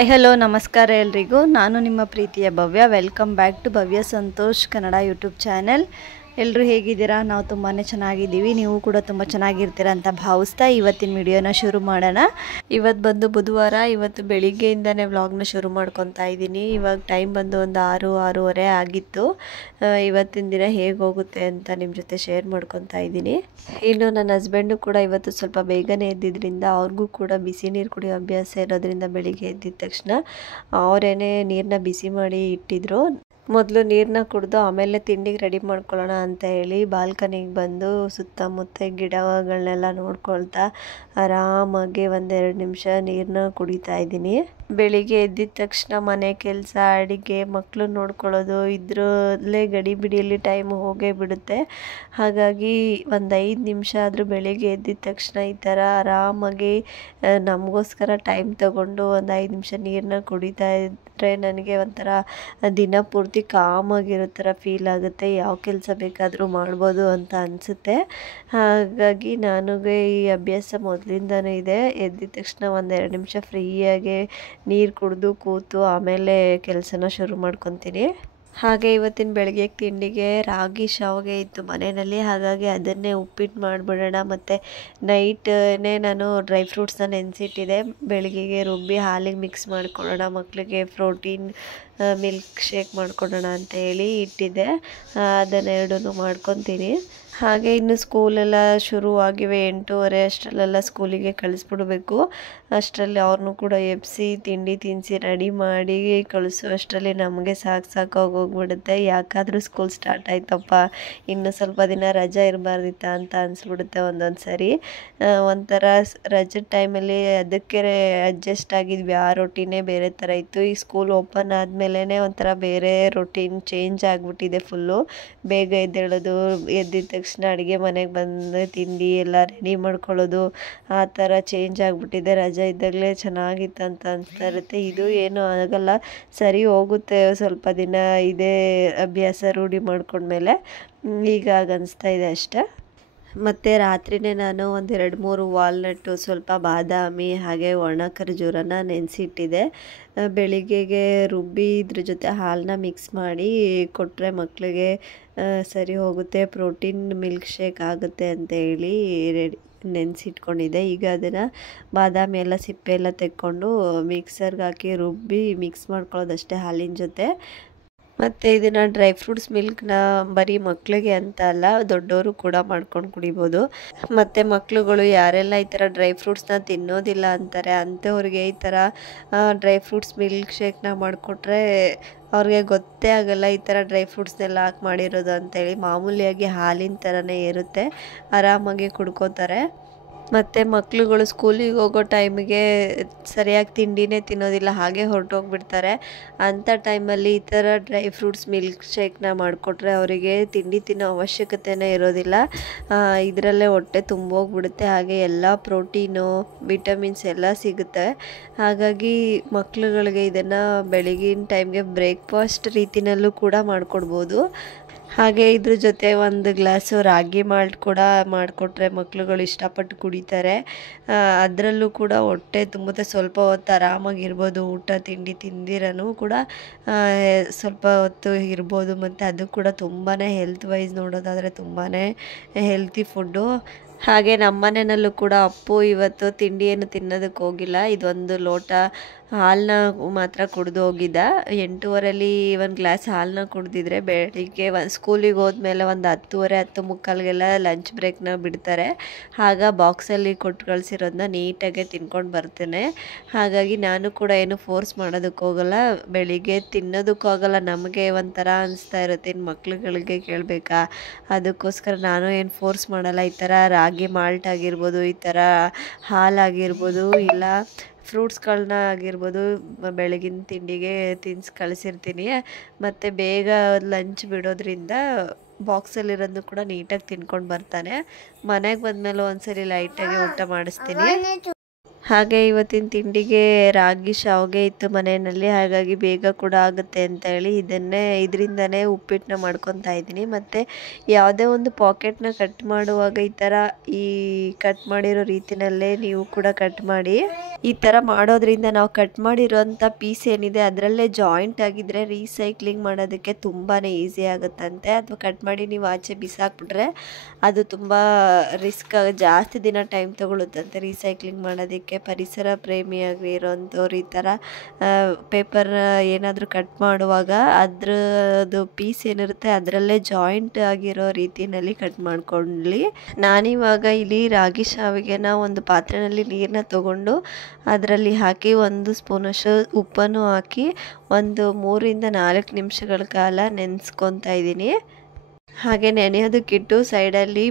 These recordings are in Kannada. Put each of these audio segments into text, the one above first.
ಹಾಯ್ ಹಲೋ ನಮಸ್ಕಾರ ಎಲ್ರಿಗೂ. ನಾನು ನಿಮ್ಮ ಪ್ರೀತಿಯ Bhavya. Welcome back to Bhavya Santosh Kannada YouTube channel. ಎಲ್ಲರೂ ಹೇಗಿದ್ದೀರಾ? ನಾವು ತುಂಬಾ ಚೆನ್ನಾಗಿದ್ದೀವಿ. ನೀವು ಕೂಡ ತುಂಬ ಚೆನ್ನಾಗಿರ್ತೀರಾ ಅಂತ ಭಾವಿಸ್ತಾ ಇವತ್ತಿನ ವಿಡಿಯೋನ ಶುರು ಮಾಡೋಣ. ಇವತ್ತು ಬಂದು ಬುಧವಾರ. ಇವತ್ತು ಬೆಳಿಗ್ಗೆಯಿಂದನೇ ವ್ಲಾಗ್ನ ಶುರು ಮಾಡ್ಕೊತಾ ಇದ್ದೀನಿ. ಇವಾಗ ಟೈಮ್ ಬಂದು ಒಂದು 6-6:30 ಆಗಿತ್ತು. ಇವತ್ತಿನ ದಿನ ಹೇಗೆ ಹೋಗುತ್ತೆ ಅಂತ ನಿಮ್ಮ ಜೊತೆ ಶೇರ್ ಮಾಡ್ಕೊತಾ ಇದ್ದೀನಿ. ಇನ್ನು ನನ್ನ ಹಸ್ಬೆಂಡು ಕೂಡ ಇವತ್ತು ಸ್ವಲ್ಪ ಬೇಗನೆ ಎದ್ದಿದ್ದರಿಂದ ಅವ್ರಿಗೂ ಕೂಡ ಬಿಸಿ ನೀರು ಕುಡಿಯೋ ಅಭ್ಯಾಸ ಇರೋದ್ರಿಂದ ಬೆಳಿಗ್ಗೆ ಎದ್ದಿದ ತಕ್ಷಣ ಅವರೇನೇ ನೀರನ್ನ ಬಿಸಿ ಮಾಡಿ ಇಟ್ಟಿದ್ರು. ಮೊದಲು ನೀರನ್ನ ಕುಡಿದು ಆಮೇಲೆ ತಿಂಡಿಗೆ ರೆಡಿ ಮಾಡ್ಕೊಳ್ಳೋಣ ಅಂತ ಹೇಳಿ ಬಾಲ್ಕನಿಗೆ ಬಂದು ಸುತ್ತಮುತ್ತ ಗಿಡಗಳನ್ನೆಲ್ಲ ನೋಡ್ಕೊಳ್ತಾ ಆರಾಮಾಗಿ 1-2 ನಿಮಿಷ ನೀರನ್ನ ಕುಡಿತಾ ಇದ್ದೀನಿ. ಬೆಳಿಗ್ಗೆ ಎದ್ದಿದ ತಕ್ಷಣ ಮನೆ ಕೆಲಸ, ಅಡುಗೆ, ಮಕ್ಕಳು ನೋಡ್ಕೊಳ್ಳೋದು ಇದರಲ್ಲೇ ಗಡಿಬಿಡಿಯಲ್ಲಿ ಟೈಮ್ ಹೋಗೇ ಬಿಡುತ್ತೆ. ಹಾಗಾಗಿ ಒಂದು 5 ನಿಮಿಷ ಆದರೂ ಬೆಳಿಗ್ಗೆ ಎದ್ದಿದ ತಕ್ಷಣ ಈ ಥರ ಆರಾಮಾಗಿ ನಮಗೋಸ್ಕರ ಟೈಮ್ ತಗೊಂಡು ಒಂದು 5 ನಿಮಿಷ ನೀರನ್ನ ಕುಡಿತಾ ಇದ್ದರೆ ನನಗೆ ಒಂಥರ ದಿನ ಪೂರ್ತಿ ಕಾಮಾಗಿರೋ ಥರ ಫೀಲ್ ಆಗುತ್ತೆ. ಯಾವ ಕೆಲಸ ಬೇಕಾದರೂ ಮಾಡ್ಬೋದು ಅಂತ ಅನಿಸುತ್ತೆ. ಹಾಗಾಗಿ ನನಗೆ ಈ ಅಭ್ಯಾಸ ಮೊದಲಿಂದನೂ ಇದೆ. ಎದ್ದಿದ ತಕ್ಷಣ 1-2 ನಿಮಿಷ ಫ್ರೀಯಾಗಿ ನೀರು ಕುಡಿದು ಕೂತು ಆಮೇಲೆ ಕೆಲಸನ ಶುರು ಮಾಡ್ಕೊತೀನಿ. ಹಾಗೆ ಇವತ್ತಿನ ಬೆಳಗ್ಗೆ ತಿಂಡಿಗೆ ರಾಗಿ ಶಾವಿಗೆ ಇತ್ತು ಮನೆಯಲ್ಲಿ. ಹಾಗಾಗಿ ಅದನ್ನೇ ಉಪ್ಪಿಟ್ಟು ಮಾಡಿಬಿಡೋಣ. ಮತ್ತು ನೈಟೇ ನಾನು ಡ್ರೈ ಫ್ರೂಟ್ಸ್ನ ನೆನೆಸಿಟ್ಟಿದ್ದೆ. ಬೆಳಗ್ಗೆಗೆ ರುಬ್ಬಿ ಹಾಲಿಗೆ ಮಿಕ್ಸ್ ಮಾಡಿಕೊಡೋಣ, ಮಕ್ಕಳಿಗೆ ಪ್ರೋಟೀನ್ ಮಿಲ್ಕ್ ಶೇಕ್ ಮಾಡಿಕೊಡೋಣ ಅಂತ ಹೇಳಿ ಇಟ್ಟಿದ್ದೆ. ಅದನ್ನೆರಡೂ ಮಾಡ್ಕೊತೀನಿ. ಹಾಗೆ ಇನ್ನು ಸ್ಕೂಲೆಲ್ಲ ಶುರುವಾಗಿವೆ. 8:30 ಅಷ್ಟರಲ್ಲೆಲ್ಲ ಸ್ಕೂಲಿಗೆ ಕಳಿಸ್ಬಿಡ್ಬೇಕು. ಅಷ್ಟರಲ್ಲಿ ಅವ್ರನ್ನೂ ಕೂಡ ಎಬ್ಬಿಸಿ ತಿಂಡಿ ತಿನ್ನಿಸಿ ರೆಡಿ ಮಾಡಿ ಕಳಿಸೋ ಅಷ್ಟರಲ್ಲಿ ನಮಗೆ ಸಾಕಾಗೋಗ್ಬಿಡುತ್ತೆ. ಯಾಕಾದರೂ ಸ್ಕೂಲ್ ಸ್ಟಾರ್ಟ್ ಆಯ್ತಪ್ಪ, ಇನ್ನು ಸ್ವಲ್ಪ ದಿನ ರಜೆ ಇರಬಾರ್ದಿತ್ತ ಅಂತ ಅನಿಸ್ಬಿಡುತ್ತೆ ಒಂದೊಂದು ಸರಿ. ಒಂಥರ ರಜದ ಟೈಮಲ್ಲಿ ಅದಕ್ಕೆ ಅಡ್ಜಸ್ಟ್ ಆಗಿದ್ವಿ. ಆ ರೊಟೀನೇ ಬೇರೆ ಥರ ಇತ್ತು. ಈ ಸ್ಕೂಲ್ ಓಪನ್ ಆದಮೇಲೆ ಒಂಥರ ಬೇರೆ ರೊಟೀನ್ ಚೇಂಜ್ ಆಗಿಬಿಟ್ಟಿದೆ ಫುಲ್ಲು. ಬೇಗ ಎದ್ದೇಳೋದು, ಎದ್ದಿದ ತಕ್ಷಣ ಅಡುಗೆ ಮನೆಗೆ ಬಂದು ತಿಂಡಿ ಎಲ್ಲ ರೆಡಿ ಮಾಡ್ಕೊಳ್ಳೋದು, ಆ ಥರ ಚೇಂಜ್ ಆಗಿಬಿಟ್ಟಿದೆ. ರಜೆ ಇದ್ದಾಗಲೇ ಚೆನ್ನಾಗಿತ್ತು ಅಂತ ಅನಿಸ್ತಾ ಇರುತ್ತೆ. ಇದು ಏನೂ ಆಗಲ್ಲ, ಸರಿ ಹೋಗುತ್ತೆ ಸ್ವಲ್ಪ ದಿನ ಇದೇ ಅಭ್ಯಾಸ ರೂಢಿ ಮಾಡ್ಕೊಂಡ್ಮೇಲೆ. ಈಗ ಅನಿಸ್ತಾ ಇದೆ ಅಷ್ಟೆ. ಮತ್ತು ರಾತ್ರಿಯೇ ನಾನು 1-2-3 ವಾಲ್ನಟ್ಟು, ಸ್ವಲ್ಪ ಬಾದಾಮಿ, ಹಾಗೆ ಒಣ ಖರ್ಜೂರನ ನೆನೆಸಿಟ್ಟಿದ್ದೆ. ಬೆಳಿಗ್ಗೆಗೆ ರುಬ್ಬಿ ಇದ್ರ ಜೊತೆ ಹಾಲನ್ನ ಮಿಕ್ಸ್ ಮಾಡಿ ಕೊಟ್ಟರೆ ಮಕ್ಕಳಿಗೆ ಸರಿ ಹೋಗುತ್ತೆ, ಪ್ರೋಟೀನ್ ಮಿಲ್ಕ್ ಶೇಕ್ ಆಗುತ್ತೆ ಅಂತ ಹೇಳಿ ನೆನೆಸಿಟ್ಕೊಂಡಿದ್ದೆ. ಈಗ ಅದನ್ನು ಬಾದಾಮಿ ಎಲ್ಲ ಸಿಪ್ಪೆ ಎಲ್ಲ ತೆಕ್ಕೊಂಡು ಮಿಕ್ಸರ್ಗೆ ಹಾಕಿ ರುಬ್ಬಿ ಮಿಕ್ಸ್ ಮಾಡ್ಕೊಳ್ಳೋದಷ್ಟೇ ಹಾಲಿನ ಜೊತೆ. ಮತ್ತು ಇದನ್ನು ಡ್ರೈ ಫ್ರೂಟ್ಸ್ ಮಿಲ್ಕ್ನ ಬರೀ ಮಕ್ಕಳಿಗೆ ಅಂತ ಅಲ್ಲ, ದೊಡ್ಡವರು ಕೂಡ ಮಾಡ್ಕೊಂಡು ಕುಡಿಬೋದು. ಮತ್ತು ಮಕ್ಕಳುಗಳು ಯಾರೆಲ್ಲ ಈ ಥರ ಡ್ರೈ ಫ್ರೂಟ್ಸ್ನ ತಿನ್ನೋದಿಲ್ಲ ಅಂತಾರೆ ಅಂಥವ್ರಿಗೆ ಈ ಥರ ಡ್ರೈ ಫ್ರೂಟ್ಸ್ ಮಿಲ್ಕ್ ಶೇಕ್ನ ಮಾಡಿಕೊಟ್ರೆ ಅವ್ರಿಗೆ ಗೊತ್ತೇ ಆಗಲ್ಲ ಈ ಥರ ಡ್ರೈ ಫ್ರೂಟ್ಸ್ನೆಲ್ಲ ಹಾಕಿ ಮಾಡಿರೋದು ಅಂತೇಳಿ. ಮಾಮೂಲಿಯಾಗಿ ಹಾಲಿನ ಥರನೇ ಇರುತ್ತೆ, ಆರಾಮಾಗಿ ಕುಡ್ಕೋತಾರೆ. ಮತ್ತು ಮಕ್ಕಳುಗಳು ಸ್ಕೂಲಿಗೆ ಹೋಗೋ ಟೈಮಿಗೆ ಸರಿಯಾಗಿ ತಿಂಡಿನೇ ತಿನ್ನೋದಿಲ್ಲ, ಹಾಗೆ ಹೊರಟೋಗ್ಬಿಡ್ತಾರೆ. ಅಂಥ ಟೈಮಲ್ಲಿ ಈ ಥರ ಡ್ರೈ ಫ್ರೂಟ್ಸ್ ಮಿಲ್ಕ್ ಶೇಕ್ನ ಮಾಡಿಕೊಟ್ರೆ ಅವರಿಗೆ ತಿಂಡಿ ತಿನ್ನೋ ಅವಶ್ಯಕತೆನೇ ಇರೋದಿಲ್ಲ. ಇದರಲ್ಲೇ ಹೊಟ್ಟೆ ತುಂಬೋಗ್ಬಿಡುತ್ತೆ. ಹಾಗೆ ಎಲ್ಲ ಪ್ರೋಟೀನು, ವಿಟಮಿನ್ಸ್ ಎಲ್ಲ ಸಿಗುತ್ತೆ. ಹಾಗಾಗಿ ಮಕ್ಕಳುಗಳಿಗೆ ಇದನ್ನು ಬೆಳಗಿನ ಟೈಮ್ಗೆ ಬ್ರೇಕ್ಫಾಸ್ಟ್ ರೀತಿಯಲ್ಲೂ ಕೂಡ ಮಾಡಿಕೊಡ್ಬೋದು. ಹಾಗೆ ಇದ್ರ ಜೊತೆ 1 ಗ್ಲಾಸು ರಾಗಿ ಮಾಲ್ಟ್ ಕೂಡ ಮಾಡಿಕೊಟ್ರೆ ಮಕ್ಕಳುಗಳು ಇಷ್ಟಪಟ್ಟು ಕುಡಿತಾರೆ. ಅದರಲ್ಲೂ ಕೂಡ ಹೊಟ್ಟೆ ತುಂಬುತ್ತೆ. ಸ್ವಲ್ಪ ಹೊತ್ತು ಆರಾಮಾಗಿರ್ಬೋದು, ಊಟ ತಿಂಡಿ ತಿಂದಿರನೂ ಕೂಡ ಸ್ವಲ್ಪ ಹೊತ್ತು ಇರ್ಬೋದು. ಮತ್ತು ಅದು ಕೂಡ ತುಂಬಾ ಹೆಲ್ತ್ ವೈಸ್ ನೋಡೋದಾದರೆ ತುಂಬಾ ಹೆಲ್ತಿ ಫುಡ್ಡು. ಹಾಗೆ ನಮ್ಮ ಮನೆಯಲ್ಲೂ ಕೂಡ ಅಪ್ಪು ಇವತ್ತು ತಿಂಡಿ ಏನು ತಿನ್ನೋದಕ್ಕೆ ಹೋಗಿಲ್ಲ. ಇದೊಂದು ಲೋಟ ಹಾಲನ್ನ ಮಾತ್ರ ಕುಡಿದು ಹೋಗಿದ್ದ. 8:30 1 ಗ್ಲಾಸ್ ಹಾಲನ್ನ ಕುಡಿದಿದ್ರೆ ಬೆಳಿಗ್ಗೆ ಸ್ಕೂಲಿಗೆ ಹೋದ್ಮೇಲೆ ಒಂದು 10:30-10:45ಗೆಲ್ಲ ಲಂಚ್ ಬ್ರೇಕ್ನ ಬಿಡ್ತಾರೆ. ಆಗ ಬಾಕ್ಸಲ್ಲಿ ಕೊಟ್ಟು ಕಳಿಸಿರೋದನ್ನ ನೀಟಾಗೆ ತಿನ್ಕೊಂಡು ಬರ್ತೇನೆ. ಹಾಗಾಗಿ ನಾನು ಕೂಡ ಏನು ಫೋರ್ಸ್ ಮಾಡೋದಕ್ಕೆ ಹೋಗಲ್ಲ, ಬೆಳಿಗ್ಗೆ ತಿನ್ನೋದಕ್ಕೂ ಆಗಲ್ಲ. ನಮಗೆ ಒಂಥರ ಅನಿಸ್ತಾ ಇರುತ್ತೆ, ಇನ್ನು ಮಕ್ಳುಗಳಿಗೆ ಕೇಳಬೇಕಾ, ಅದಕ್ಕೋಸ್ಕರ ನಾನು ಏನು ಫೋರ್ಸ್ ಮಾಡಲ್ಲ. ಈ ಥರ ರಾಗಿ ಮಾಲ್ಟ್ ಆಗಿರ್ಬೋದು, ಈ ಥರ ಹಾಲಾಗಿರ್ಬೋದು, ಇಲ್ಲ ಫ್ರೂಟ್ಸ್ಗಳನ್ನ ಆಗಿರ್ಬೋದು ಬೆಳಗಿನ ತಿಂಡಿಗೆ ತಿನ್ನಿಸಿ ಕಳಿಸಿರ್ತೀನಿ. ಮತ್ತು ಬೇಗ ಲಂಚ್ ಬಿಡೋದ್ರಿಂದ ಬಾಕ್ಸಲ್ಲಿರೋದನ್ನು ಕೂಡ ನೀಟಾಗಿ ತಿನ್ಕೊಂಡು ಬರ್ತಾನೆ. ಮನೆಗೆ ಬಂದಮೇಲೆ ಒಂದ್ಸರಿ ಲೈಟಾಗಿ ಊಟ ಮಾಡಿಸ್ತೀನಿ. ಹಾಗೆ ಇವತ್ತಿನ ತಿಂಡಿಗೆ ರಾಗಿ ಶಾವಿಗೆ ಇತ್ತು ಮನೆಯಲ್ಲಿ, ಹಾಗಾಗಿ ಬೇಗ ಕೂಡ ಆಗುತ್ತೆ ಅಂತ ಹೇಳಿ ಇದರಿಂದನೇ ಉಪ್ಪಿಟ್ಟನ್ನ ಮಾಡ್ಕೊತಾ ಇದ್ದೀನಿ. ಮತ್ತು ಯಾವುದೇ ಒಂದು ಪಾಕೆಟ್ನ ಕಟ್ ಮಾಡುವಾಗ ಈ ಕಟ್ ಮಾಡಿರೋ ರೀತಿಯಲ್ಲೇ ನೀವು ಕೂಡ ಕಟ್ ಮಾಡಿ. ಈ ಥರ ಮಾಡೋದ್ರಿಂದ ನಾವು ಕಟ್ ಮಾಡಿರೋಂಥ ಪೀಸ್ ಏನಿದೆ ಅದರಲ್ಲೇ ಜಾಯಿಂಟ್ ಆಗಿದ್ದರೆ ರೀಸೈಕ್ಲಿಂಗ್ ಮಾಡೋದಕ್ಕೆ ತುಂಬಾ ಈಸಿ ಆಗುತ್ತಂತೆ. ಅಥವಾ ಕಟ್ ಮಾಡಿ ನೀವು ಆಚೆ ಬಿಸಾಕ್ಬಿಟ್ರೆ ಅದು ತುಂಬ ರಿಸ್ಕ್ ಜಾಸ್ತಿ ದಿನ ಟೈಮ್ ತೊಗೊಳುತ್ತಂತೆ ರೀಸೈಕ್ಲಿಂಗ್ ಮಾಡೋದಕ್ಕೆ. ಪರಿಸರ ಪ್ರೇಮಿಯಾಗಿ ಇರೋಂಥವ್ರು ಈ ಥರ ಪೇಪರ್ ಏನಾದರೂ ಕಟ್ ಮಾಡುವಾಗ ಅದರದ್ದು ಪೀಸ್ ಏನಿರುತ್ತೆ ಅದರಲ್ಲೇ ಜಾಯಿಂಟ್ ಆಗಿರೋ ರೀತಿಯಲ್ಲಿ ಕಟ್ ಮಾಡ್ಕೊಳ್ಳಿ. ನಾನಿವಾಗ ಇಲ್ಲಿ ರಾಗಿ ಶಾವಿಗೆನ ಒಂದು ಪಾತ್ರೆಯಲ್ಲಿ ನೀರನ್ನ ತಗೊಂಡು ಅದರಲ್ಲಿ ಹಾಕಿ 1 ಸ್ಪೂನಷ್ಟು ಉಪ್ಪನ್ನು ಹಾಕಿ ಒಂದು 3-4 ನಿಮಿಷಗಳ ಕಾಲ ನೆನೆಸ್ಕೊತಾ ಇದ್ದೀನಿ. ಹಾಗೆ ನೆನೆಯೋದಕ್ಕಿಟ್ಟು ಸೈಡಲ್ಲಿ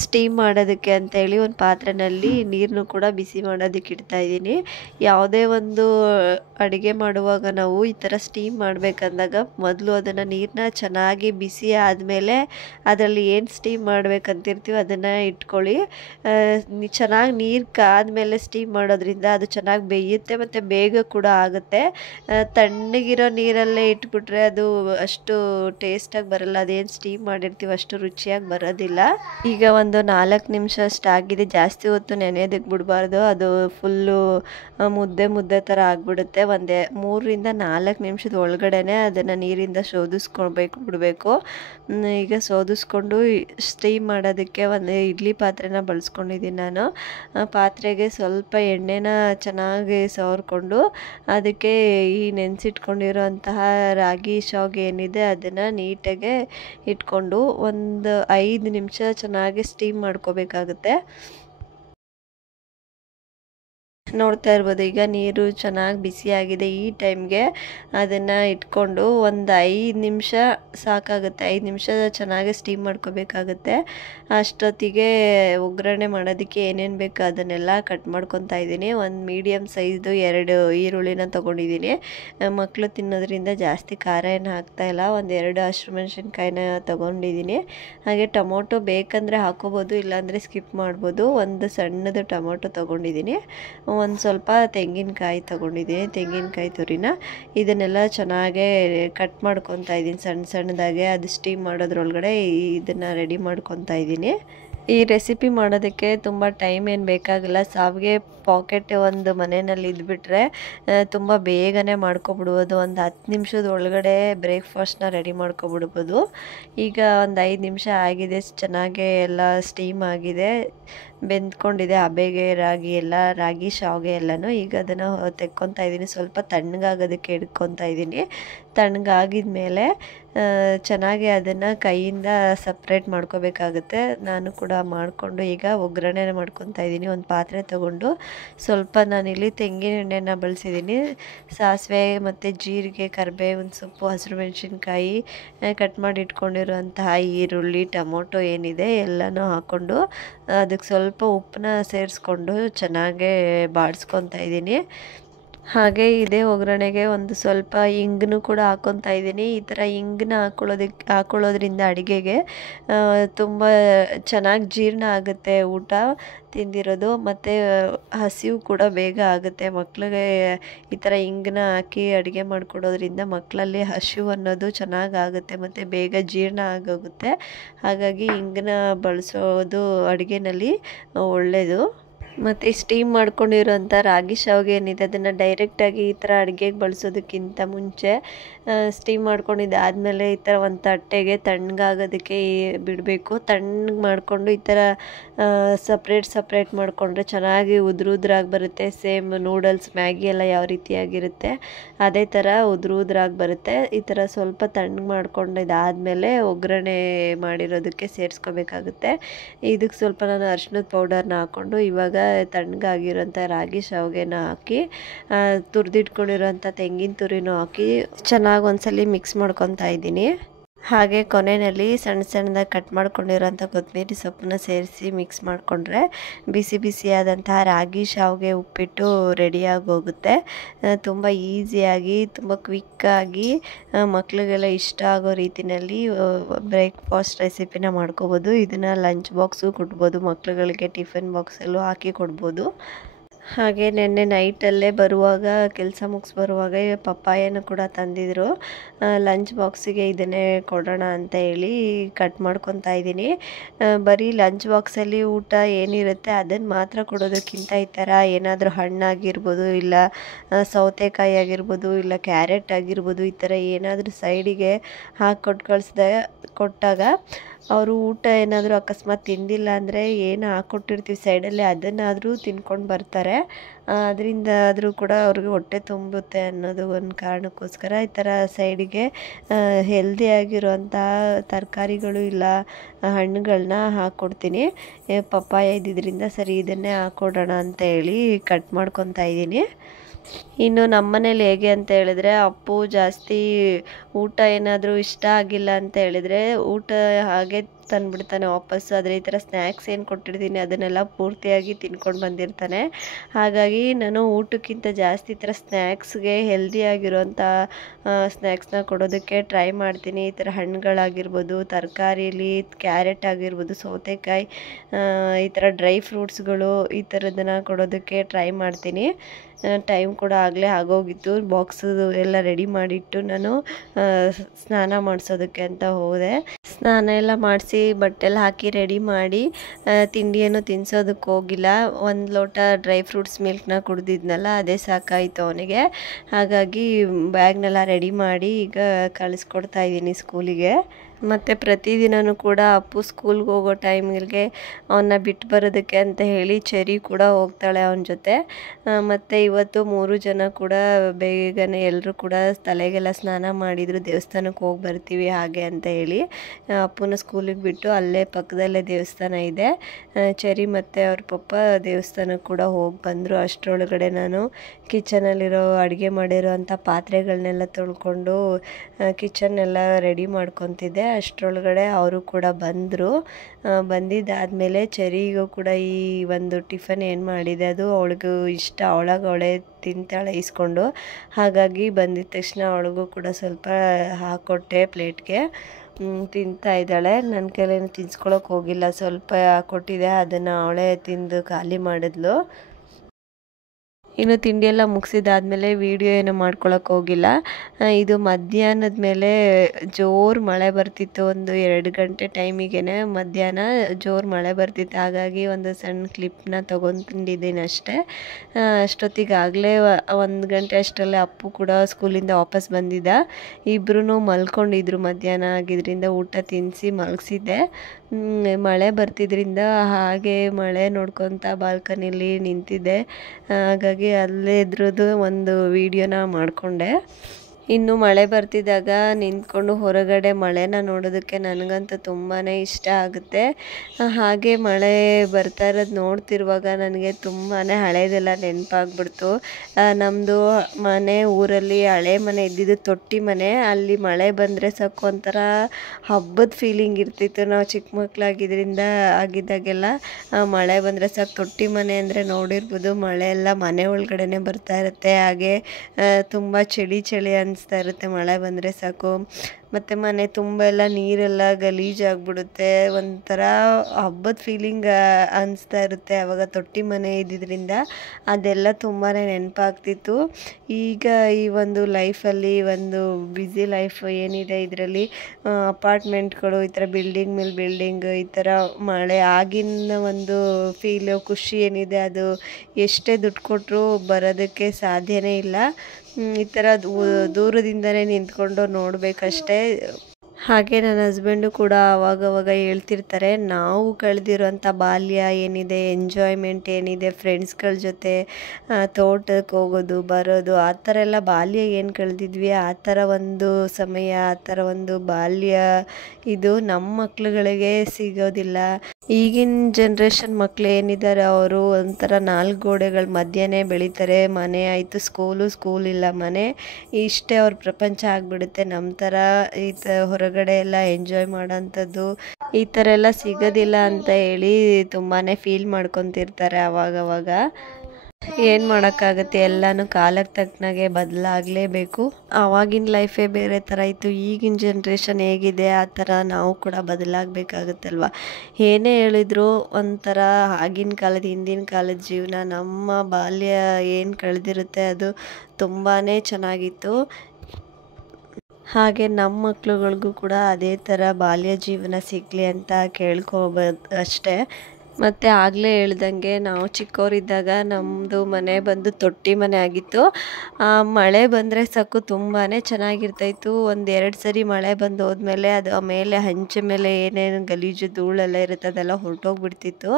ಸ್ಟೀಮ್ ಮಾಡೋದಕ್ಕೆ ಅಂತೇಳಿ ಒಂದು ಪಾತ್ರೆಯಲ್ಲಿ ನೀರನ್ನು ಕೂಡ ಬಿಸಿ ಮಾಡೋದಕ್ಕೆ ಇಡ್ತಾ ಇದ್ದೀನಿ. ಯಾವುದೇ ಒಂದು ಅಡುಗೆ ಮಾಡುವಾಗ ನಾವು ಈ ಥರ ಸ್ಟೀಮ್ ಮಾಡಬೇಕಂದಾಗ ಮೊದಲು ಅದನ್ನು ನೀರನ್ನ ಚೆನ್ನಾಗಿ ಬಿಸಿ ಆದಮೇಲೆ ಅದರಲ್ಲಿ ಏನು ಸ್ಟೀಮ್ ಮಾಡಬೇಕಂತಿರ್ತೀವಿ ಅದನ್ನು ಇಟ್ಕೊಳ್ಳಿ. ಚೆನ್ನಾಗಿ ನೀರು ಕಾದ್ಮೇಲೆ ಸ್ಟೀಮ್ ಮಾಡೋದ್ರಿಂದ ಅದು ಚೆನ್ನಾಗಿ ಬೇಯುತ್ತೆ ಮತ್ತು ಬೇಗ ಕೂಡ ಆಗುತ್ತೆ. ತಣ್ಣಗಿರೋ ನೀರಲ್ಲೇ ಇಟ್ಬಿಟ್ರೆ ಅದು ಅಷ್ಟು ಟೇಸ್ಟಾಗಿ ಬರಲ್ಲ, ಅದೇನು ಸ್ಟೀಮ್ ಮಾಡಿರ್ತೀವಿ ಅಷ್ಟು ರುಚಿಯಾಗಿ ಬರೋದಿಲ್ಲ. ಈಗ ಒಂದು 4 ನಿಮಿಷ ಅಷ್ಟಾಗಿದೆ, ಜಾಸ್ತಿ ಹೊತ್ತು ನೆನೆಯೋದಕ್ಕೆ ಬಿಡಬಾರ್ದು, ಅದು ಫುಲ್ಲು ಮುದ್ದೆ ಥರ ಆಗಿಬಿಡುತ್ತೆ. 3-4 ನಿಮಿಷದ ಒಳಗಡೆ ಅದನ್ನು ನೀರಿಂದ ಬಿಡಬೇಕು. ಈಗ ಶೋಧಿಸ್ಕೊಂಡು ಸ್ಟೀಮ್ ಮಾಡೋದಕ್ಕೆ ಒಂದು ಇಡ್ಲಿ ಪಾತ್ರೆನ ಬಳಸ್ಕೊಂಡಿದ್ದೀನಿ ನಾನು. ಪಾತ್ರೆಗೆ ಸ್ವಲ್ಪ ಎಣ್ಣೆನ ಚೆನ್ನಾಗಿ ಸವರ್ಕೊಂಡು ಅದಕ್ಕೆ ಈ ನೆನೆಸಿಟ್ಕೊಂಡಿರೋಂತಹ ರಾಗಿ ಶಾವಿಗೆ ಏನಿದೆ ಅದನ್ನು ನೀಟಾಗೆ ಇಟ್ಕೊಂಡು ಒಂದು 5 ನಿಮಿಷ ಚೆನ್ನಾಗಿ ಸ್ಟೀಮ್ ಮಾಡ್ಕೋಬೇಕಾಗುತ್ತೆ. ನೋಡ್ತಾ ಇರ್ಬೋದು ಈಗ ನೀರು ಚೆನ್ನಾಗಿ ಬಿಸಿಯಾಗಿದೆ. ಈ ಟೈಮ್ಗೆ ಅದನ್ನು ಇಟ್ಕೊಂಡು ಒಂದು 5 ನಿಮಿಷ ಸಾಕಾಗುತ್ತೆ. 5 ನಿಮಿಷ ಚೆನ್ನಾಗಿ ಸ್ಟೀಮ್ ಮಾಡ್ಕೋಬೇಕಾಗುತ್ತೆ. ಅಷ್ಟೊತ್ತಿಗೆ ಒಗ್ಗರಣೆ ಮಾಡೋದಕ್ಕೆ ಏನೇನು ಬೇಕು ಅದನ್ನೆಲ್ಲ ಕಟ್ ಮಾಡ್ಕೊತಾ ಇದ್ದೀನಿ. ಒಂದು ಮೀಡಿಯಮ್ ಸೈಜ್ದು 2 ಈರುಳ್ಳಿನ ತೊಗೊಂಡಿದ್ದೀನಿ. ಮಕ್ಕಳು ತಿನ್ನೋದ್ರಿಂದ ಜಾಸ್ತಿ ಖಾರ ಏನು ಹಾಕ್ತಾಯಿಲ್ಲ. ಒಂದು 2 ಹಸಿಮೆಣಸಿನ್ಕಾಯಿನ ತೊಗೊಂಡಿದ್ದೀನಿ. ಹಾಗೆ ಟೊಮೊಟೊ ಬೇಕಂದರೆ ಹಾಕೋಬೋದು, ಇಲ್ಲಾಂದರೆ ಸ್ಕಿಪ್ ಮಾಡ್ಬೋದು. ಒಂದು ಸಣ್ಣದು ಟೊಮೊಟೊ ತೊಗೊಂಡಿದ್ದೀನಿ. ಒಂದು ಸ್ವಲ್ಪ ತೆಂಗಿನಕಾಯಿ ತೊಗೊಂಡಿದ್ದೀನಿ, ತೆಂಗಿನಕಾಯಿ ತುರಿನ. ಇದನ್ನೆಲ್ಲ ಚೆನ್ನಾಗೇ ಕಟ್ ಮಾಡ್ಕೊತಾ ಇದ್ದೀನಿ ಸಣ್ಣದಾಗೆ. ಅದು ಸ್ಟೀಮ್ ಮಾಡೋದ್ರೊಳಗಡೆ ಇದನ್ನು ರೆಡಿ ಮಾಡ್ಕೊತಾ ಇದ್ದೀನಿ. ಈ ರೆಸಿಪಿ ಮಾಡೋದಕ್ಕೆ ತುಂಬ ಟೈಮ್ ಏನು ಬೇಕಾಗಿಲ್ಲ. ಶಾವಿಗೆ ಪಾಕೆಟ್ ಒಂದು ಮನೆಯಲ್ಲಿ ಇದ್ಬಿಟ್ರೆ ತುಂಬ ಬೇಗನೆ ಮಾಡ್ಕೊಬಿಡ್ಬೋದು. ಒಂದು 10 ನಿಮಿಷದ ಒಳಗಡೆ ಬ್ರೇಕ್ಫಾಸ್ಟ್ನ ರೆಡಿ ಮಾಡ್ಕೊಬಿಡ್ಬೋದು. ಈಗ ಒಂದು 5 ನಿಮಿಷ ಆಗಿದೆ, ಚೆನ್ನಾಗೇ ಎಲ್ಲ ಸ್ಟೀಮ್ ಆಗಿದೆ, ಬೆಂದ್ಕೊಂಡಿದೆ ಹಬೆಗೆ ರಾಗಿ ಶಾವಿಗೆ ಎಲ್ಲನೂ. ಈಗ ಅದನ್ನು ತೆಕ್ಕೊತಾ ಇದ್ದೀನಿ, ಸ್ವಲ್ಪ ತಣ್ಣಗಾಗೋದಕ್ಕೆ ಇಟ್ಕೊತಾ ಇದ್ದೀನಿ. ತಣ್ಣಗಾಗಿದ್ಮೇಲೆ ಚೆನ್ನಾಗಿ ಅದನ್ನು ಕೈಯಿಂದ ಸಪ್ರೇಟ್ ಮಾಡ್ಕೋಬೇಕಾಗುತ್ತೆ. ನಾನು ಕೂಡ ಮಾಡಿಕೊಂಡು ಈಗ ಒಗ್ಗರಣೆ ಮಾಡ್ಕೊತಾ ಇದ್ದೀನಿ. ಒಂದು ಪಾತ್ರೆ ತೊಗೊಂಡು ಸ್ವಲ್ಪ ನಾನಿಲ್ಲಿ ತೆಂಗಿನ ಎಣ್ಣೆನ ಬಳಸಿದ್ದೀನಿ. ಸಾಸಿವೆ ಮತ್ತು ಜೀರಿಗೆ, ಕರಿಬೇವಿನ ಸೊಪ್ಪು, ಹಸಿರು ಮೆಣಸಿನ್ಕಾಯಿ, ಕಟ್ ಮಾಡಿ ಇಟ್ಕೊಂಡಿರುವಂತಹ ಈರುಳ್ಳಿ, ಟೊಮೊಟೊ ಏನಿದೆ ಎಲ್ಲನೂ ಹಾಕ್ಕೊಂಡು ಅದಕ್ಕೆ ಸ್ವಲ್ಪ ಉಪ್ಪನ್ನ ಸೇರಿಸ್ಕೊಂಡು ಚೆನ್ನಾಗೇ ಬಾಡಿಸ್ಕೊತಾ ಇದ್ದೀನಿ. ಹಾಗೆ ಇದೇ ಒಗ್ಗರಣೆಗೆ ಒಂದು ಸ್ವಲ್ಪ ಇಂಗನ್ನು ಕೂಡ ಹಾಕ್ಕೊತಾ ಇದ್ದೀನಿ. ಈ ಥರ ಇಂಗನ್ನ ಹಾಕೊಳ್ಳೋದ್ರಿಂದ ಅಡುಗೆಗೆ ತುಂಬ ಚೆನ್ನಾಗಿ ಜೀರ್ಣ ಆಗುತ್ತೆ ಊಟ ತಿಂದಿರೋದು, ಮತ್ತು ಹಸಿವು ಕೂಡ ಬೇಗ ಆಗುತ್ತೆ. ಮಕ್ಕಳಿಗೆ ಈ ಥರ ಇಂಗನ್ನ ಹಾಕಿ ಅಡುಗೆ ಮಾಡಿಕೊಡೋದ್ರಿಂದ ಮಕ್ಕಳಲ್ಲಿ ಹಸಿವು ಅನ್ನೋದು ಚೆನ್ನಾಗಾಗುತ್ತೆ ಮತ್ತು ಬೇಗ ಜೀರ್ಣ ಆಗೋಗುತ್ತೆ. ಹಾಗಾಗಿ ಇಂಗನ್ನ ಬಳಸೋದು ಅಡುಗೆನಲ್ಲಿ ಒಳ್ಳೆಯದು. ಮತ್ತು ಸ್ಟೀಮ್ ಮಾಡ್ಕೊಂಡಿರೋಂಥ ರಾಗಿ ಶಾವಿಗೆ ಏನಿದೆ ಅದನ್ನು ಡೈರೆಕ್ಟಾಗಿ ಈ ಥರ ಅಡುಗೆಗೆ ಬಳಸೋದಕ್ಕಿಂತ ಮುಂಚೆ ಸ್ಟೀಮ್ ಮಾಡ್ಕೊಂಡಿದ್ದಾದಮೇಲೆ ಈ ಥರ ಒಂದು ತಟ್ಟೆಗೆ ತಣ್ಣಗಾಗೋದಕ್ಕೆ ಬಿಡಬೇಕು. ತಣ್ಣಗೆ ಮಾಡಿಕೊಂಡು ಈ ಥರ ಸಪ್ರೇಟ್ ಮಾಡಿಕೊಂಡ್ರೆ ಚೆನ್ನಾಗಿ ಉದುರಾಗಿ ಬರುತ್ತೆ. ಸೇಮ್ ನೂಡಲ್ಸ್, ಮ್ಯಾಗಿ ಎಲ್ಲ ಯಾವ ರೀತಿಯಾಗಿರುತ್ತೆ ಅದೇ ಥರ ಉದುರಾಗಿ ಬರುತ್ತೆ. ಈ ಥರ ಸ್ವಲ್ಪ ತಣ್ಣಗೆ ಮಾಡ್ಕೊಂಡಿದ್ದಾದಮೇಲೆ ಒಗ್ಗರಣೆ ಮಾಡಿರೋದಕ್ಕೆ ಸೇರಿಸ್ಕೋಬೇಕಾಗುತ್ತೆ. ಇದಕ್ಕೆ ಸ್ವಲ್ಪ ನಾನು ಅರಿಶಿಣದ ಪೌಡರ್ನ ಹಾಕ್ಕೊಂಡು ಇವಾಗ ತಣ್ಣಗಾಗಿರೋಂಥ ರಾಗಿ ಶಾವಿಗೆನ ಹಾಕಿ ತುರಿದಿಟ್ಕೊಂಡಿರೋಂಥ ತೆಂಗಿನ ತುರಿನೂ ಹಾಕಿ ಚೆನ್ನಾಗಿ ಒಂದ್ಸಲಿ ಮಿಕ್ಸ್ ಮಾಡ್ಕೊತಾ ಇದ್ದೀನಿ. ಹಾಗೆ ಕೊನೆಯಲ್ಲಿ ಸಣ್ಣದಾಗಿ ಕಟ್ ಮಾಡ್ಕೊಂಡಿರೋಂಥ ಕೊತ್ತಂಬರಿ ಸೊಪ್ಪನ್ನ ಸೇರಿಸಿ ಮಿಕ್ಸ್ ಮಾಡಿಕೊಂಡ್ರೆ ಬಿಸಿಯಾದಂತಹ ರಾಗಿ ಶಾವಿಗೆ ಉಪ್ಪಿಟ್ಟು ರೆಡಿಯಾಗಿ ಹೋಗುತ್ತೆ. ತುಂಬ ಈಸಿಯಾಗಿ, ತುಂಬ ಕ್ವಿಕ್ಕಾಗಿ ಮಕ್ಕಳಿಗೆಲ್ಲ ಇಷ್ಟ ಆಗೋ ರೀತಿಯಲ್ಲಿ ಬ್ರೇಕ್ಫಾಸ್ಟ್ ರೆಸಿಪಿನ ಮಾಡ್ಕೋಬೋದು. ಇದನ್ನು ಲಂಚ್ ಬಾಕ್ಸು ಕೊಡ್ಬೋದು, ಮಕ್ಕಳುಗಳಿಗೆ ಟಿಫಿನ್ ಬಾಕ್ಸಲ್ಲೂ ಹಾಕಿ ಕೊಡ್ಬೋದು. ಹಾಗೆ ನೆನ್ನೆ ನೈಟಲ್ಲೇ ಬರುವಾಗ ಕೆಲಸ ಮುಗಿಸಿ ಬರುವಾಗ ಪಪ್ಪಾಯನ ಕೂಡ ತಂದಿದ್ರು. ಲಂಚ್ ಬಾಕ್ಸಿಗೆ ಇದನ್ನೇ ಕೊಡೋಣ ಅಂತ ಹೇಳಿ ಕಟ್ ಮಾಡ್ಕೊತಾ ಇದ್ದೀನಿ. ಬರೀ ಲಂಚ್ ಬಾಕ್ಸಲ್ಲಿ ಊಟ ಏನಿರುತ್ತೆ ಅದನ್ನು ಮಾತ್ರ ಕೊಡೋದಕ್ಕಿಂತ ಈ ಥರ ಏನಾದರೂ ಹಣ್ಣಾಗಿರ್ಬೋದು, ಇಲ್ಲ ಸೌತೆಕಾಯಿ ಆಗಿರ್ಬೋದು, ಇಲ್ಲ ಕ್ಯಾರೆಟ್ ಆಗಿರ್ಬೋದು, ಈ ಥರ ಏನಾದರೂ ಸೈಡಿಗೆ ಹಾಕಿ ಕೊಟ್ಟಾಗ ಅವರು ಊಟ ಏನಾದರೂ ಅಕಸ್ಮಾತ್ ತಿಂದಿಲ್ಲ ಅಂದರೆ ಏನು ಹಾಕ್ಕೊಟ್ಟಿರ್ತೀವಿ ಸೈಡಲ್ಲಿ ಅದನ್ನಾದರೂ ತಿನ್ಕೊಂಡು ಬರ್ತಾರೆ. ಅದರಿಂದ ಆದರೂ ಕೂಡ ಅವ್ರಿಗೆ ಹೊಟ್ಟೆ ತುಂಬುತ್ತೆ ಅನ್ನೋದು ಒಂದು ಕಾರಣಕ್ಕೋಸ್ಕರ ಈ ಥರ ಸೈಡಿಗೆ ಹೆಲ್ದಿಯಾಗಿರುವಂತಹ ತರಕಾರಿಗಳು ಇಲ್ಲ ಹಣ್ಣುಗಳನ್ನ ಹಾಕ್ಕೊಡ್ತೀನಿ. ಪಪ್ಪಾಯ ಇದ್ದಿದ್ದರಿಂದ ಸರಿ ಇದನ್ನೇ ಹಾಕ್ಕೊಡೋಣ ಅಂತ ಹೇಳಿ ಕಟ್ ಮಾಡ್ಕೊತಾ ಇದ್ದೀನಿ. ಇನ್ನು ನಮ್ಮನೇಲಿ ಹೇಗೆ ಅಂತ ಹೇಳಿದ್ರೆ, ಅಪ್ಪು ಜಾಸ್ತಿ ಊಟ ಏನಾದರೂ ಇಷ್ಟ ಆಗಿಲ್ಲ ಅಂತ ಹೇಳಿದರೆ ಊಟ ಹಾಗೆ ತಂದುಬಿಡ್ತಾನೆ ವಾಪಸ್ಸು. ಆದರೆ ಈ ಥರ ಸ್ನ್ಯಾಕ್ಸ್ ಏನು ಕೊಟ್ಟಿರ್ತೀನಿ ಅದನ್ನೆಲ್ಲ ಪೂರ್ತಿಯಾಗಿ ತಿನ್ಕೊಂಡು ಬಂದಿರ್ತಾನೆ. ಹಾಗಾಗಿ ನಾನು ಊಟಕ್ಕಿಂತ ಜಾಸ್ತಿ ಈ ಥರ ಸ್ನ್ಯಾಕ್ಸ್ಗೆ ಹೆಲ್ದಿಯಾಗಿರೋಂಥ ಸ್ನ್ಯಾಕ್ಸ್ನ ಕೊಡೋದಕ್ಕೆ ಟ್ರೈ ಮಾಡ್ತೀನಿ. ಈ ಥರ ಹಣ್ಣುಗಳಾಗಿರ್ಬೋದು, ತರಕಾರಿಲಿ ಕ್ಯಾರೆಟ್ ಆಗಿರ್ಬೋದು, ಸೌತೆಕಾಯಿ, ಈ ಥರ ಡ್ರೈ ಫ್ರೂಟ್ಸ್ಗಳು ಈ ಥರದನ್ನು ಕೊಡೋದಕ್ಕೆ ಟ್ರೈ ಮಾಡ್ತೀನಿ. ಟೈಮ್ ಕೂಡ ಆಗಲೇ ಆಗೋಗಿತ್ತು. ಬಾಕ್ಸು ಎಲ್ಲ ರೆಡಿ ಮಾಡಿಟ್ಟು ನಾನು ಸ್ನಾನ ಮಾಡಿಸೋದಕ್ಕೆ ಅಂತ ಹೋದೆ. ಸ್ನಾನ ಎಲ್ಲ ಮಾಡಿಸಿ ಬಟ್ಟೆಲ್ಲ ಹಾಕಿ ರೆಡಿ ಮಾಡಿ ತಿಂಡಿಯನ್ನು ತಿನ್ನಿಸೋದಕ್ಕೆ ಹೋಗಿಲ್ಲ. ಒಂದು ಲೋಟ ಡ್ರೈ ಫ್ರೂಟ್ಸ್ ಮಿಲ್ಕ್ನ ಕುಡ್ದಿದ್ನಲ್ಲ ಅದೇ ಸಾಕಾಯಿತು ಅವನಿಗೆ. ಹಾಗಾಗಿ ಬ್ಯಾಗ್ನೆಲ್ಲ ರೆಡಿ ಮಾಡಿ ಈಗ ಕಳಿಸ್ಕೊಡ್ತಾ ಇದ್ದೀನಿ ಸ್ಕೂಲಿಗೆ. ಮತ್ತು ಪ್ರತಿದಿನವೂ ಕೂಡ ಅಪ್ಪು ಸ್ಕೂಲ್ಗೆ ಹೋಗೋ ಟೈಮಿಗೆ ಅವನ್ನ ಬಿಟ್ಟು ಬರೋದಕ್ಕೆ ಅಂತ ಹೇಳಿ ಚೆರಿ ಕೂಡ ಹೋಗ್ತಾಳೆ ಅವನ ಜೊತೆ. ಮತ್ತು ಇವತ್ತು 3 ಜನ ಕೂಡ ಬೇಗನೆ ಎಲ್ಲರೂ ಕೂಡ ತಲೆಗೆಲ್ಲ ಸ್ನಾನ ಮಾಡಿದರು. ದೇವಸ್ಥಾನಕ್ಕೆ ಹೋಗಿ ಬರ್ತೀವಿ ಹಾಗೆ ಅಂತ ಹೇಳಿ ಅಪ್ಪನ ಸ್ಕೂಲಿಗೆ ಬಿಟ್ಟು ಅಲ್ಲೇ ಪಕ್ಕದಲ್ಲೇ ದೇವಸ್ಥಾನ ಇದೆ. ಚೆರಿ ಮತ್ತು ಅವ್ರ ಪಪ್ಪ ದೇವಸ್ಥಾನಕ್ಕೆ ಕೂಡ ಹೋಗಿ ಬಂದರು. ಅಷ್ಟರೊಳಗಡೆ ನಾನು ಕಿಚನಲ್ಲಿರೋ ಅಡುಗೆ ಮಾಡಿರೋ ಅಂಥ ಪಾತ್ರೆಗಳನ್ನೆಲ್ಲ ತೊಳ್ಕೊಂಡು ಕಿಚನ್ನೆಲ್ಲ ರೆಡಿ ಮಾಡ್ಕೊತಿದ್ದೆ. ಅಷ್ಟರೊಳಗಡೆ ಅವರು ಕೂಡ ಬಂದರು. ಬಂದಿದ್ದಾದಮೇಲೆ ಚೆರಿಗೂ ಕೂಡ ಈ ಒಂದು ಟಿಫನ್ ಏನು ಮಾಡಿದೆ ಅದು ಅವಳಿಗೂ ಇಷ್ಟ, ಅವಳೇ ತಿಂತಾಳೆ ಇಸ್ಕೊಂಡು. ಹಾಗಾಗಿ ಬಂದಿದ್ದ ತಕ್ಷಣ ಅವಳಿಗೂ ಕೂಡ ಸ್ವಲ್ಪ ಹಾಕ್ಕೊಟ್ಟೆ ಪ್ಲೇಟ್ಗೆ. ತಿಂತಾ ಇದ್ದಾಳೆ. ನನ್ನ ಕೈಲೇನು ತಿನ್ಸ್ಕೊಳಕ್ಕೆ ಹೋಗಿಲ್ಲ, ಸ್ವಲ್ಪ ಕೊಟ್ಟಿದ್ದೆ ಅದನ್ನು ಅವಳೇ ತಿಂದು ಖಾಲಿ ಮಾಡಿದ್ಲು. ಇನ್ನು ತಿಂಡಿಯೆಲ್ಲ ಮುಗಿಸಿದಾದ್ಮೇಲೆ ವೀಡಿಯೋ ಏನು ಮಾಡ್ಕೊಳಕ್ಕೆ ಹೋಗಿಲ್ಲ. ಇದು ಮಧ್ಯಾಹ್ನದ ಮೇಲೆ ಜೋರು ಮಳೆ ಬರ್ತಿತ್ತು. ಒಂದು 2 ಗಂಟೆ ಟೈಮಿಗೆ ಮಧ್ಯಾಹ್ನ ಜೋರು ಮಳೆ ಬರ್ತಿತ್ತು. ಹಾಗಾಗಿ ಒಂದು ಸಣ್ಣ ಕ್ಲಿಪ್ನ ತೊಗೊಂಡಿದ್ದೀನಿ ಅಷ್ಟೇ. ಅಷ್ಟೊತ್ತಿಗಾಗಲೇ 1 ಗಂಟೆ ಅಷ್ಟರಲ್ಲೇ ಅಪ್ಪು ಕೂಡ ಸ್ಕೂಲಿಂದ ವಾಪಸ್ ಬಂದಿದ್ದ. ಇಬ್ಬರೂ ಮಲ್ಕೊಂಡಿದ್ರು. ಮಧ್ಯಾಹ್ನ ಆಗಿದ್ದರಿಂದ ಊಟ ತಿನ್ನಿಸಿ ಮಲಗಿಸಿದ್ದೆ. ಮಳೆ ಬರ್ತಿದ್ರಿಂದ ಹಾಗೆ ಮಳೆ ನೋಡ್ಕೊತ ಬಾಲ್ಕನಿಲಿ ನಿಂತಿದ್ದೆ. ಹಾಗಾಗಿ ಅಲ್ಲೇ ಇದ್ರದ್ದು ಒಂದು ವಿಡಿಯೋನ ಮಾಡಿಕೊಂಡೆ. ಇನ್ನು ಮಳೆ ಬರ್ತಿದ್ದಾಗ ನಿಂತ್ಕೊಂಡು ಹೊರಗಡೆ ಮಳೆನ ನೋಡೋದಕ್ಕೆ ನನಗಂತೂ ತುಂಬಾ ಇಷ್ಟ ಆಗುತ್ತೆ. ಹಾಗೆ ಮಳೆ ಬರ್ತಾ ಇರೋದು ನೋಡ್ತಿರುವಾಗ ನನಗೆ ತುಂಬಾ ಹಳೇದೆಲ್ಲ ನೆನಪಾಗ್ಬಿಡ್ತು. ನಮ್ಮದು ಮನೆ ಊರಲ್ಲಿ ಹಳೆ ಮನೆ ಇದ್ದಿದ್ದು ತೊಟ್ಟಿ ಮನೆ. ಅಲ್ಲಿ ಮಳೆ ಬಂದರೆ ಸಾಕು ಒಂಥರ ಹಬ್ಬದ ಫೀಲಿಂಗ್ ಇರ್ತಿತ್ತು. ನಾವು ಚಿಕ್ಕ ಮಕ್ಕಳಾಗಿದ್ದರಿಂದ ಆಗಿದ್ದಾಗೆಲ್ಲ ಮಳೆ ಬಂದರೆ ಸಾಕು ತೊಟ್ಟಿ ಮನೆ ಅಂದರೆ ನೋಡಿರ್ಬೋದು, ಮಳೆ ಎಲ್ಲ ಮನೆ ಒಳಗಡೆನೆ ಬರ್ತಾ ಇರುತ್ತೆ. ಹಾಗೆ ತುಂಬ ಚಳಿ ಅನಿಸ್ತಾ ಇರುತ್ತೆ ಮಳೆ ಬಂದರೆ ಸಾಕು. ಮತ್ತು ಮನೆ ತುಂಬ ಎಲ್ಲ ನೀರೆಲ್ಲ ಗಲೀಜಾಗ್ಬಿಡುತ್ತೆ. ಒಂಥರ ಹಬ್ಬದ ಫೀಲಿಂಗ್ ಅನಿಸ್ತಾ ಇರುತ್ತೆ. ಆವಾಗ ತೊಟ್ಟಿ ಮನೆ ಇದ್ದಿದ್ದರಿಂದ ಅದೆಲ್ಲ ತುಂಬಾ ನೆನಪಾಗ್ತಿತ್ತು. ಈಗ ಈ ಒಂದು ಲೈಫಲ್ಲಿ ಒಂದು ಬ್ಯುಸಿ ಲೈಫ್ ಏನಿದೆ ಇದರಲ್ಲಿ ಅಪಾರ್ಟ್ಮೆಂಟ್ಗಳು ಈ ಥರ ಬಿಲ್ಡಿಂಗ್ ಮೇಲೆ ಬಿಲ್ಡಿಂಗ್ ಈ ಥರ ಮಳೆ ಆಗಿನ ಒಂದು ಫೀಲು ಖುಷಿ ಏನಿದೆ ಅದು ಎಷ್ಟೇ ದುಡ್ಡು ಕೊಟ್ಟರೂ ಬರೋದಕ್ಕೆ ಸಾಧ್ಯನೇ ಇಲ್ಲ. ಈ ಥರ ದೂರದಿಂದಲೇ ನಿಂತ್ಕೊಂಡು ನೋಡಬೇಕಷ್ಟೇ. ಹಾಗೆ ನನ್ನ ಹಸ್ಬೆಂಡು ಕೂಡ ಆವಾಗವಾಗ ಹೇಳ್ತಿರ್ತಾರೆ, ನಾವು ಕಳೆದಿರೋಂಥ ಬಾಲ್ಯ ಏನಿದೆ, ಎಂಜಾಯ್ಮೆಂಟ್ ಏನಿದೆ, ಫ್ರೆಂಡ್ಸ್ಗಳ ಜೊತೆ ತೋಟಕ್ಕೆ ಹೋಗೋದು ಬರೋದು ಆ ಥರ ಎಲ್ಲ ಬಾಲ್ಯ ಏನು ಕಳೆದಿದ್ವಿ ಆ ಥರ ಒಂದು ಸಮಯ, ಆ ಥರ ಒಂದು ಬಾಲ್ಯ ಇದು ನಮ್ಮ ಮಕ್ಳುಗಳಿಗೆ ಸಿಗೋದಿಲ್ಲ. ಈಗಿನ ಜನ್ರೇಷನ್ ಮಕ್ಳು ಏನಿದ್ದಾರೆ ಅವರು ಒಂಥರ 4 ಗೋಡೆಗಳ ಮಧ್ಯೆನೇ ಬೆಳೀತಾರೆ. ಮನೆ ಆಯಿತು ಸ್ಕೂಲ್ ಇಲ್ಲ ಮನೆ, ಇಷ್ಟೇ ಅವ್ರ ಪ್ರಪಂಚ ಆಗಿಬಿಡುತ್ತೆ. ನಮ್ಮ ಥರ ಹೊರಗಡೆ ಎಲ್ಲ ಎಂಜಾಯ್ ಮಾಡೋಂಥದ್ದು ಈ ಥರ ಎಲ್ಲ ಸಿಗೋದಿಲ್ಲ ಅಂತ ಹೇಳಿ ತುಂಬಾ ಫೀಲ್ ಮಾಡ್ಕೊತಿರ್ತಾರೆ ಆವಾಗವಾಗ. ಏನು ಮಾಡೋಕ್ಕಾಗುತ್ತೆ, ಎಲ್ಲನೂ ಕಾಲಕ್ಕೆ ತಕ್ಕನಾಗೆ ಬದಲಾಗಲೇಬೇಕು. ಆವಾಗಿನ ಲೈಫೇ ಬೇರೆ ಥರ ಇತ್ತು, ಈಗಿನ ಜನ್ರೇಷನ್ ಹೇಗಿದೆ ಆ ಥರ ನಾವು ಕೂಡ ಬದಲಾಗಬೇಕಾಗುತ್ತಲ್ವ. ಏನೇ ಹೇಳಿದ್ರು ಒಂಥರ ಆಗಿನ ಕಾಲದ ಹಿಂದಿನ ಕಾಲದ ಜೀವನ, ನಮ್ಮ ಬಾಲ್ಯ ಏನು ಕಳೆದಿರುತ್ತೆ ಅದು ತುಂಬಾ ಚೆನ್ನಾಗಿತ್ತು. ಹಾಗೆ ನಮ್ಮ ಮಕ್ಳುಗಳಿಗೂ ಕೂಡ ಅದೇ ಥರ ಬಾಲ್ಯ ಜೀವನ ಸಿಗಲಿ ಅಂತ ಕೇಳ್ಕೊಬೋದು ಅಷ್ಟೇ. ಮತ್ತು ಆಗಲೇ ಹೇಳ್ದಂಗೆ ನಾವು ಚಿಕ್ಕವರಿದ್ದಾಗ ನಮ್ಮದು ಮನೆ ಬಂದು ತೊಟ್ಟಿ ಮನೆ ಆಗಿತ್ತು. ಮಳೆ ಬಂದರೆ ಸಾಕು ತುಂಬಾ ಚೆನ್ನಾಗಿರ್ತಾಯಿತ್ತು. ಒಂದೆರಡು ಸರಿ ಮಳೆ ಬಂದು ಹೋದ್ಮೇಲೆ ಅದು ಮೇಲೆ ಹಂಚೆ ಮೇಲೆ ಏನೇನು ಗಲೀಜು ಧೂಳೆಲ್ಲ ಇರುತ್ತೆ ಅದೆಲ್ಲ ಹೊರಟೋಗ್ಬಿಡ್ತಿತ್ತು.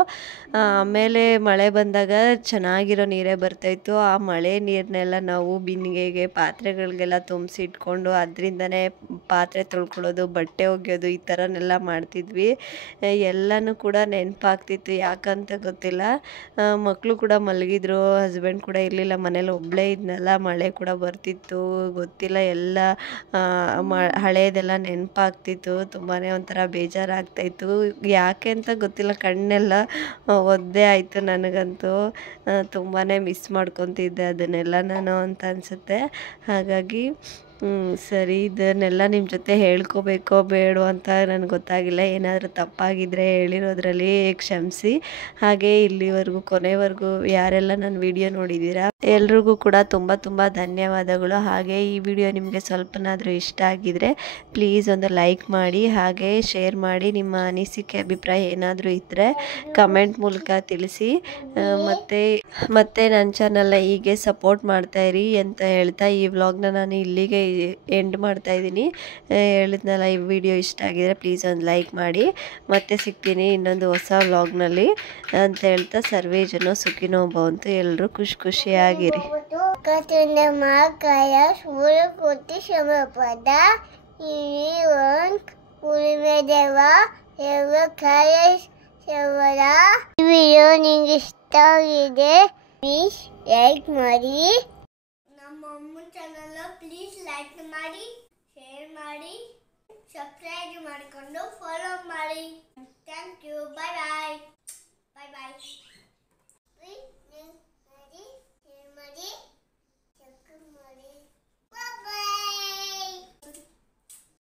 ಆಮೇಲೆ ಮಳೆ ಬಂದಾಗ ಚೆನ್ನಾಗಿರೋ ನೀರೇ ಬರ್ತಾಯಿತ್ತು. ಆ ಮಳೆ ನೀರನ್ನೆಲ್ಲ ನಾವು ಬಿಂದಿಗೆಗೆ ಪಾತ್ರೆಗಳಿಗೆಲ್ಲ ತುಂಬಿಸಿ ಇಟ್ಕೊಂಡು ಅದರಿಂದನೇ ಪಾತ್ರೆ ತೊಳ್ಕೊಳ್ಳೋದು, ಬಟ್ಟೆ ಒಗೆಯೋದು ಈ ಥರನೆಲ್ಲ ಮಾಡ್ತಿದ್ವಿ. ಎಲ್ಲನೂ ಕೂಡ ನೆನಪಾಗ್ತಿತ್ತು, ಯಾಕಂತ ಗೊತ್ತಿಲ್ಲ. ಮಕ್ಕಳು ಕೂಡ ಮಲಗಿದ್ರು, ಹಸ್ಬೆಂಡ್ ಕೂಡ ಇರಲಿಲ್ಲ, ಮನೇಲಿ ಒಬ್ಬಳೇ ಇದ್ನಲ್ಲ, ಮಳೆ ಕೂಡ ಬರ್ತಿತ್ತು, ಗೊತ್ತಿಲ್ಲ. ಎಲ್ಲ ಹಳೇದೆಲ್ಲ ನೆನಪಾಗ್ತಿತ್ತು. ತುಂಬಾ ಒಂಥರ ಬೇಜಾರಾಗ್ತಾಯಿತ್ತು, ಯಾಕೆ ಅಂತ ಗೊತ್ತಿಲ್ಲ. ಕಣ್ಣೆಲ್ಲ ಒದ್ದೆ ಆಯಿತು ನನಗಂತೂ. ತುಂಬಾ ಮಿಸ್ ಮಾಡ್ಕೊತಿದ್ದೆ ಅದನ್ನೆಲ್ಲ ನಾನು ಅಂತ ಅನಿಸುತ್ತೆ. ಹಾಗಾಗಿ ಸರಿ, ಇದನ್ನೆಲ್ಲ ನಿಮ್ಮ ಜೊತೆ ಹೇಳ್ಕೋಬೇಕೋ ಬೇಡೋ ಅಂತ ನನಗೆ ಗೊತ್ತಾಗಿಲ್ಲ. ಏನಾದರೂ ತಪ್ಪಾಗಿದ್ದರೆ ಹೇಳಿರೋದ್ರಲ್ಲಿ ಕ್ಷಮಿಸಿ. ಹಾಗೆ ಇಲ್ಲಿವರೆಗೂ ಕೊನೆವರೆಗೂ ಯಾರೆಲ್ಲ ನನ್ನ ವಿಡಿಯೋ ನೋಡಿದ್ದೀರಾ ಎಲ್ರಿಗೂ ಕೂಡ ತುಂಬ ತುಂಬ ಧನ್ಯವಾದಗಳು. ಹಾಗೆ ಈ ವಿಡಿಯೋ ನಿಮಗೆ ಸ್ವಲ್ಪನಾದರೂ ಇಷ್ಟ ಆಗಿದರೆ ಪ್ಲೀಸ್ ಒಂದು ಲೈಕ್ ಮಾಡಿ, ಹಾಗೆ ಶೇರ್ ಮಾಡಿ. ನಿಮ್ಮ ಅನಿಸಿಕೆ ಅಭಿಪ್ರಾಯ ಏನಾದರೂ ಇದ್ದರೆ ಕಮೆಂಟ್ ಮೂಲಕ ತಿಳಿಸಿ. ಮತ್ತು ನನ್ನ ಚಾನಲ್ನ ಹೀಗೆ ಸಪೋರ್ಟ್ ಮಾಡ್ತಾಯಿರಿ ಅಂತ ಹೇಳ್ತಾ ಈ ವ್ಲಾಗ್ನ ನಾನು ಇಲ್ಲಿಗೆ ಎಂಡ್ ಮಾಡ್ತಾಯಿದ್ದೀನಿ. ಹೇಳಿದ್ನಲ್ಲ, ಈ ವಿಡಿಯೋ ಇಷ್ಟ ಆಗಿದರೆ ಪ್ಲೀಸ್ ಒಂದು ಲೈಕ್ ಮಾಡಿ. ಮತ್ತೆ ಸಿಗ್ತೀನಿ ಇನ್ನೊಂದು ಹೊಸ ವ್ಲಾಗ್ನಲ್ಲಿ ಅಂತ ಹೇಳ್ತಾ, ಸರ್ವೇ ಜನ ಸುಖಿನೋ ಭವಂತು. ಎಲ್ಲರೂ ಖುಷಿಯಾಗಿರಿ. ವಿಡಿಯೋ ನಿಂಗೆ ಇಷ್ಟ ಆಗಿದೆ ಪ್ಲೀಸ್ ಲೈಕ್ ಮಾಡಿ. ನಮ್ಮ ಅಮ್ಮನ ಚಾನಲ್ ಪ್ಲೀಸ್ ಲೈಕ್ ಮಾಡಿ, ಶೇರ್ ಮಾಡಿ, ಸಬ್ಸ್ಕ್ರೈಬ್ ಮಾಡಿಕೊಂಡು ಫಾಲೋ ಮಾಡಿ. Thank you, bye bye.